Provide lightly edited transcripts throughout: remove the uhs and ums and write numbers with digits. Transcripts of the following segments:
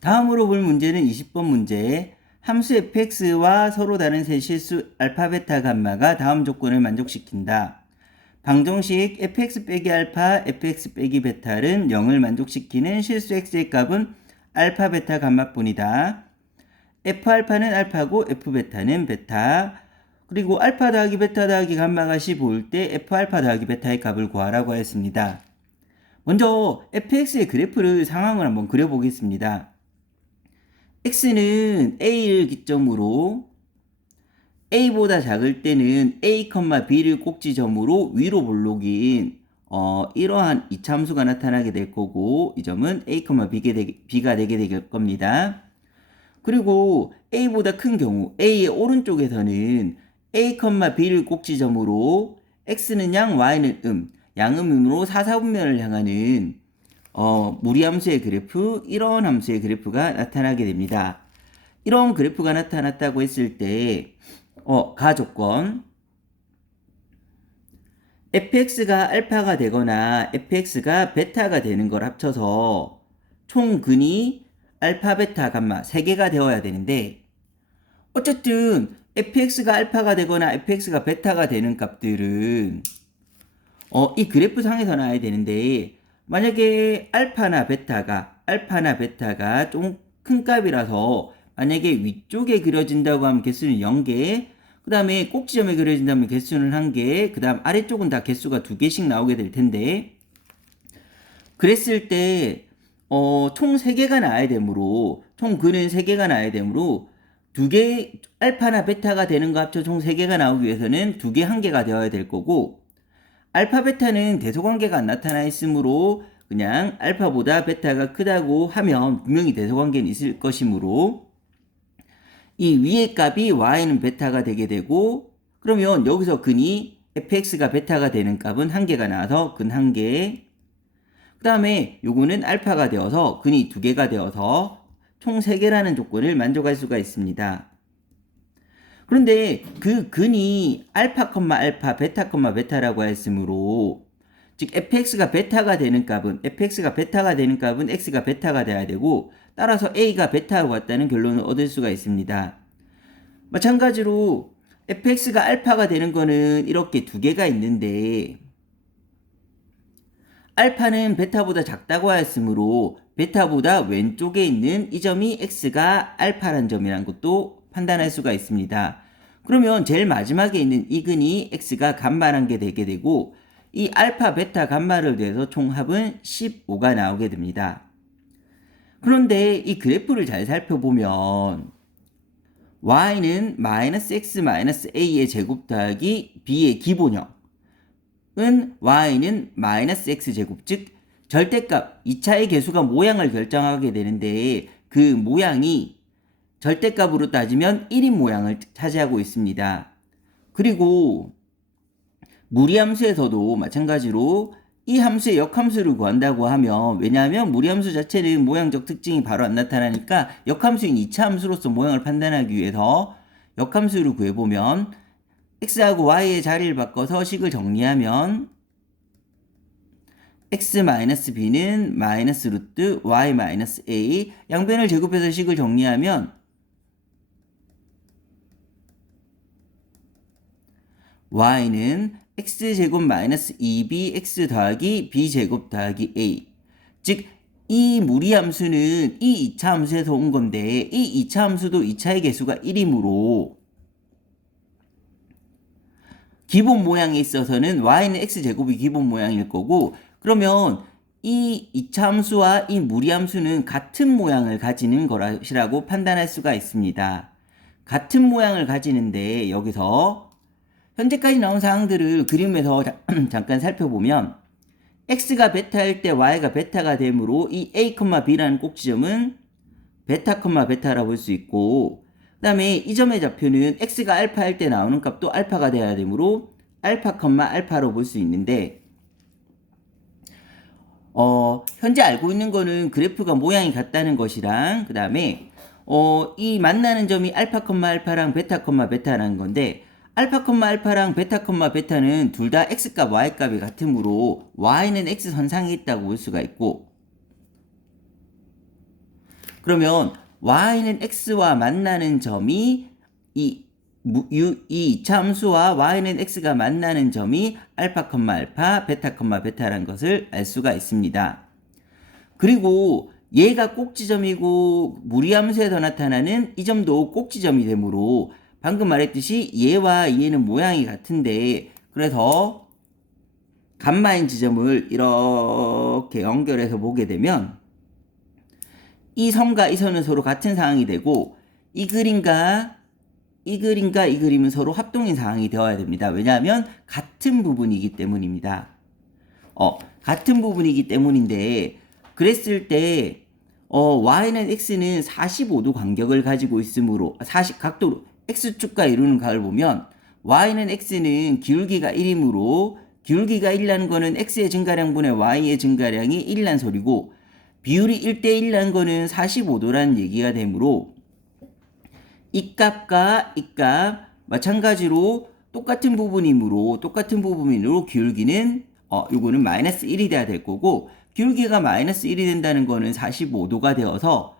다음으로 볼 문제는 20번 문제. 함수 fx와 서로 다른 세 실수 알파, 베타, 감마가 다음 조건을 만족시킨다. 방정식 fx 빼기 알파, fx 빼기 베타는 0을 만족시키는 실수 x의 값은 알파, 베타, 감마뿐이다. f알파는 알파고 f베타는 베타. 그리고 알파 더하기 베타 더하기 감마가 15일 때 f알파 더하기 베타의 값을 구하라고 하였습니다. 먼저 fx의 그래프를 상황을 한번 그려보겠습니다. x는 a를 기점으로 a보다 작을 때는 a, b를 꼭지점으로 위로 볼록인 이러한 이차함수가 나타나게 될 거고, 이 점은 a, b가 되게 될 겁니다. 그리고 a보다 큰 경우 a의 오른쪽에서는 a, b를 꼭지점으로 x는 양, y는 양음으로 사사분면을 향하는 무리함수의 그래프, 이런 함수의 그래프가 나타나게 됩니다. 이런 그래프가 나타났다고 했을 때 가조건 fx가 알파가 되거나 fx가 베타가 되는 걸 합쳐서 총 근이 알파, 베타, 감마 3개가 되어야 되는데, 어쨌든 fx가 알파가 되거나 fx가 베타가 되는 값들은 이 그래프 상에서 나와야 되는데, 만약에 알파나 베타가 좀 큰 값이라서 만약에 위쪽에 그려진다고 하면 개수는 0개, 그 다음에 꼭지점에 그려진다면 개수는 1개, 그 다음 아래쪽은 다 개수가 2개씩 나오게 될 텐데, 그랬을 때 총 3개가 나와야 되므로, 총 근은 3개가 나와야 되므로 2개 알파나 베타가 되는 거 합쳐 총 3개가 나오기 위해서는 2개 1개가 되어야 될 거고, 알파, 베타는 대소관계가 안 나타나 있으므로 그냥 알파보다 베타가 크다고 하면 분명히 대소관계는 있을 것이므로 이 위의 값이 y는 베타가 되게 되고, 그러면 여기서 근이 fx가 베타가 되는 값은 1개가 나와서 근 1개, 그 다음에 요거는 알파가 되어서 근이 2개가 되어서 총 3개라는 조건을 만족할 수가 있습니다. 그런데 그 근이 알파, 알파, 베타, 베타라고 했으므로, 즉 fx가 베타가 되는 값은 x가 베타가 돼야 되고, 따라서 a가 베타와 같다는 결론을 얻을 수가 있습니다. 마찬가지로 fx가 알파가 되는 거는 이렇게 2개가 있는데, 알파는 베타보다 작다고 하였으므로 베타보다 왼쪽에 있는 이 점이 x가 알파란 점이라는 것도 판단할 수가 있습니다. 그러면 제일 마지막에 있는 이 근이 x가 감마란 게 되게 되고, 이 알파, 베타, 감마를 대해서 총합은 15가 나오게 됩니다. 그런데 이 그래프를 잘 살펴보면 y는 -x-a의 제곱 더하기 b의 기본형 은 y는 -x제곱, 즉 절대값 2차의 개수가 모양을 결정하게 되는데, 그 모양이 절대값으로 따지면 1인 모양을 차지하고 있습니다. 그리고 무리함수에서도 마찬가지로 이 함수의 역함수를 구한다고 하면, 왜냐하면 무리함수 자체는 모양적 특징이 바로 안 나타나니까 역함수인 2차 함수로서 모양을 판단하기 위해서 역함수를 구해보면 x하고 y의 자리를 바꿔서 식을 정리하면 x-b는 마이너스 루트 y-a, 양변을 제곱해서 식을 정리하면 y는 x제곱 마이너스 2bx 더하기 b제곱 더하기 a, 즉 이 무리함수는 이 2차 함수에서 온 건데, 이 2차 함수도 2차의 개수가 1이므로 기본 모양에 있어서는 y는 x제곱이 기본 모양일 거고, 그러면 이 2차 함수와 이 무리함수는 같은 모양을 가지는 것이라고 판단할 수가 있습니다. 같은 모양을 가지는데, 여기서 현재까지 나온 사항들을 그림에서 잠깐 살펴보면 x가 베타일 때 y가 베타가 되므로 이 a, b라는 꼭지점은 베타, 베타라고 볼 수 있고, 그 다음에 이 점의 좌표는 x가 알파일 때 나오는 값도 알파가 돼야 되므로 알파, 알파로 볼 수 있는데, 현재 알고 있는 거는 그래프가 모양이 같다는 것이랑, 그 다음에 이 만나는 점이 알파, 알파랑 베타, 베타라는 건데, 알파, 알파랑 베타, 베타는 둘 다 x값, y값이 같으므로 y는 x선상에 있다고 볼 수가 있고, 그러면 y는 x와 만나는 점이 이 이차 함수와 y는 x가 만나는 점이 알파, 알파, 베타, 베타라는 것을 알 수가 있습니다. 그리고 얘가 꼭지점이고 무리함수에서 나타나는 이 점도 꼭지점이 되므로 방금 말했듯이 얘와 얘는 모양이 같은데 그래서 감마인 지점을 이렇게 연결해서 보게 되면 이 선과 이 선은 서로 같은 상황이 되고 이 그림과 이 그림은 서로 합동인 상황이 되어야 됩니다. 왜냐하면 같은 부분이기 때문입니다. 같은 부분이기 때문인데 그랬을 때 y는 x는 45도 간격을 가지고 있으므로 각도로 x축과 이루는 각을 보면 y는 x는 기울기가 1이므로 기울기가 1이라는 거는 x의 증가량분의 y의 증가량이 1이란 소리고 비율이 1대1이라는 거는 45도라는 얘기가 되므로 이 값과 이 값 마찬가지로 똑같은 부분이므로 기울기는 요거는 마이너스 1이 돼야 될 거고 기울기가 마이너스 1이 된다는 거는 45도가 되어서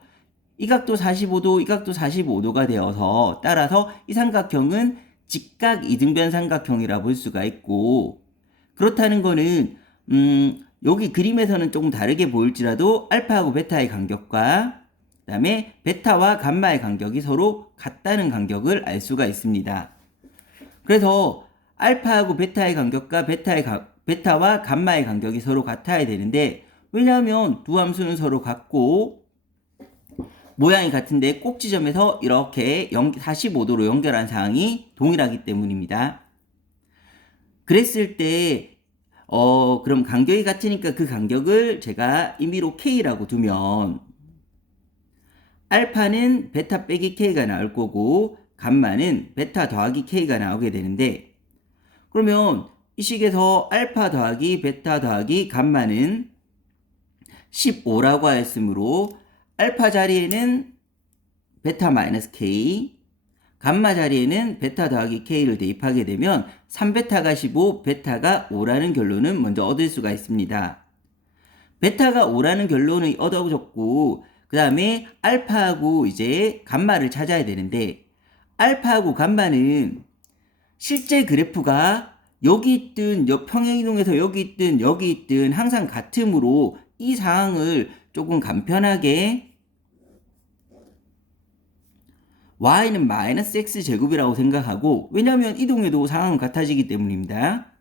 이 각도 45도, 이 각도 45도가 되어서 따라서 이 삼각형은 직각 이등변 삼각형이라 볼 수가 있고 그렇다는 거는 여기 그림에서는 조금 다르게 보일지라도 알파하고 베타의 간격과 그 다음에 베타와 감마의 간격이 서로 같다는 간격을 알 수가 있습니다. 그래서 알파하고 베타의 간격과 베타와 감마의 간격이 서로 같아야 되는데 왜냐하면 두 함수는 서로 같고 모양이 같은데 꼭지점에서 이렇게 45도로 연결한 상황이 동일하기 때문입니다. 그랬을 때 그럼 간격이 같으니까 그 간격을 제가 임의로 K라고 두면 알파는 베타 빼기 K가 나올 거고 감마는 베타 더하기 K가 나오게 되는데 그러면 이 식에서 알파 더하기 베타 더하기 감마는 15라고 하였으므로 알파 자리에는 베타 마이너스 K 감마 자리에는 베타 더하기 K를 대입하게 되면 3베타가 15, 베타가 5라는 결론은 먼저 얻을 수가 있습니다. 베타가 5라는 결론을 얻어졌고 그 다음에 알파하고 이제 감마를 찾아야 되는데 알파하고 감마는 실제 그래프가 여기 있든 평행이동에서 여기 있든 항상 같으므로 이 상황을 조금 간편하게 y는 마이너스 x제곱이라고 생각하고 왜냐하면 이동에도 상황은 같아지기 때문입니다.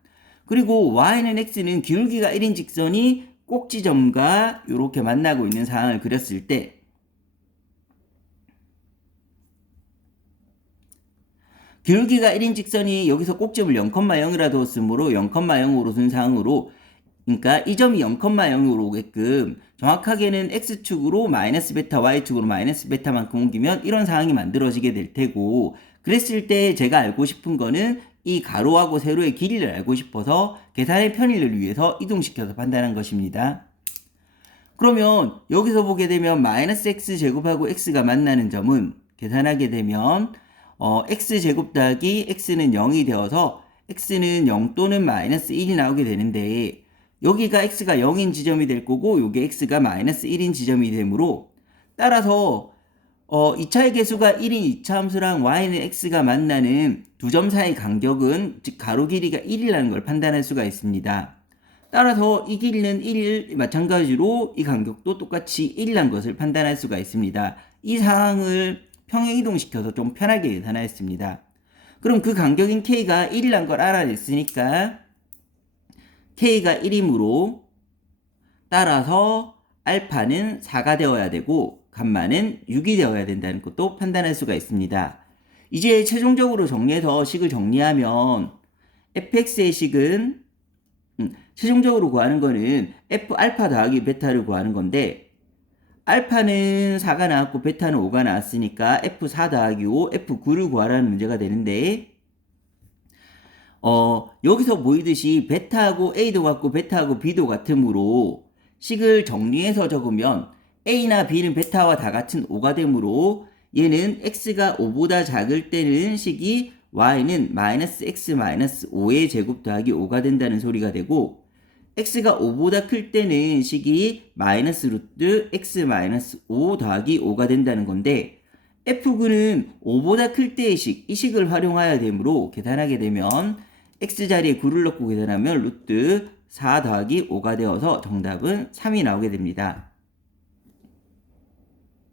그리고 y는 x는 기울기가 1인 직선이 꼭지점과 이렇게 만나고 있는 상황을 그렸을 때 기울기가 1인 직선이 여기서 꼭지점을 0,0이라 두었으므로 0,0으로 둔 상황으로 그러니까 이 점이 0,0으로 오게끔 정확하게는 x축으로 마이너스 베타, y축으로 마이너스 베타만큼 옮기면 이런 상황이 만들어지게 될 테고 그랬을 때 제가 알고 싶은 거는 이 가로하고 세로의 길이를 알고 싶어서 계산의 편의를 위해서 이동시켜서 판단한 것입니다. 그러면 여기서 보게 되면 마이너스 x제곱하고 x가 만나는 점은 계산하게 되면 x제곱 더하기 x는 0이 되어서 x는 0 또는 마이너스 1이 나오게 되는데 여기가 x가 0인 지점이 될 거고 여기 x가 마이너스 1인 지점이 되므로 따라서 2차의 개수가 1인 2차 함수랑 y는 x가 만나는 두 점 사이 간격은 즉 가로 길이가 1이라는 걸 판단할 수가 있습니다. 따라서 이 길이는 1, 마찬가지로 이 간격도 똑같이 1이라는 것을 판단할 수가 있습니다. 이 상황을 평행이동시켜서 좀 편하게 계산하였습니다. 그럼 그 간격인 k가 1이라는 걸 알아냈으니까 k가 1이므로 따라서 알파는 4가 되어야 되고 감마는 6이 되어야 된다는 것도 판단할 수가 있습니다. 이제 최종적으로 정리해서 식을 정리하면 fx의 식은 최종적으로 구하는 거는 f 알파 더하기 베타를 구하는 건데 알파는 4가 나왔고 베타는 5가 나왔으니까 f4 더하기 5, f9를 구하라는 문제가 되는데 여기서 보이듯이 베타하고 A도 같고 베타하고 B도 같으므로 식을 정리해서 적으면 A나 B는 베타와 다 같은 5가 되므로 얘는 X가 5보다 작을 때는 식이 Y는 마이너스 X 마이너스 5의 제곱 더하기 5가 된다는 소리가 되고 x가 5보다 클 때는 식이 마이너스 루트 x 마이너스 5 더하기 5가 된다는 건데 f근은 5보다 클 때의 식, 이 식을 활용해야 되므로 계산하게 되면 x 자리에 9를 넣고 계산하면 루트 4 더하기 5가 되어서 정답은 3이 나오게 됩니다.